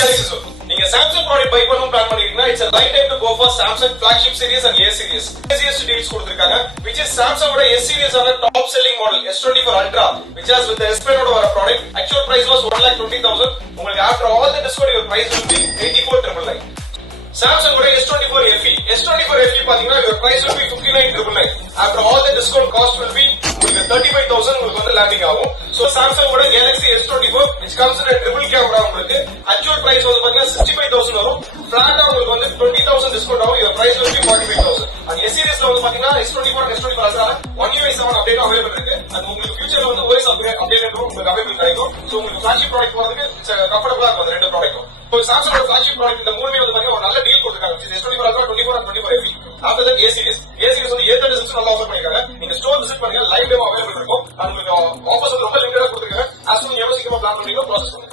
Galaxy Zone. நீங்க Samsung product by பண்ணனும் plan பண்ணிருக்கீங்கன்னா it's a right time to go for Samsung flagship series and A series. Deals கொடுத்திருக்காங்க which is Samsung ஓட S series ஆன top selling model S24 Ultra which has with the S Pen ஓட வர product. Actual price was 1,20,000. உங்களுக்கு after all the discount your price will be 84,999. Samsung ஓட S24 FE. S24 FE பாத்தீங்கன்னா your price will be 59,999. After all the discount cost will be 35,000 உங்களுக்கு வந்து landing ஆகும். So Samsung ஓட Galaxy S24 which comes in a triple camera உங்களுக்கு actual price வந்து பாத்தீங்கன்னா 65,000 வரும். Flat உங்களுக்கு வந்து 20,000 discount ஆகும். Your price will be 45,000. And S series ல வந்து பாத்தீங்கன்னா S24 and S24 Ultra 1UI7 update available இருக்கு. அது உங்களுக்கு ஃபியூச்சர்ல வந்து OS அப்டேட் உங்களுக்கு அவைலபிள் கிடைக்கும். So உங்களுக்கு flagship ப்ராடக்ட் போறதுக்கு கம்ஃபர்ட்டபிளா இருக்கும் ரெண்டு ப்ராடக்ட்டும். So Samsung ஓட flagship ப்ராடக்ட் இந்த மூணுமே வந்து பாத்தீங்கன்னா ஒரு நல்ல டீல் கொடுத்திருக்காங்க. S24 Ultra 24 and 24 FE. After that A series வந்து A36 நல்லா ஆஃபர் பண்ணிருக்காங்க. நீங்க ஸ்டோர் விசிட் பண்ணுங்க லைவ் டெமோ அவைலபிள் இருக்கும். உங்களுக்கு ஆஃபர்ஸ் வந்து ரொம்ப லிமிட்டடா கொடுத்திருக்காங்க. as soon as எவ்வளவு சீக்கிரமா பிளான் பண்ணீங்களோ ப்ராசஸ் பண்ணுங்க.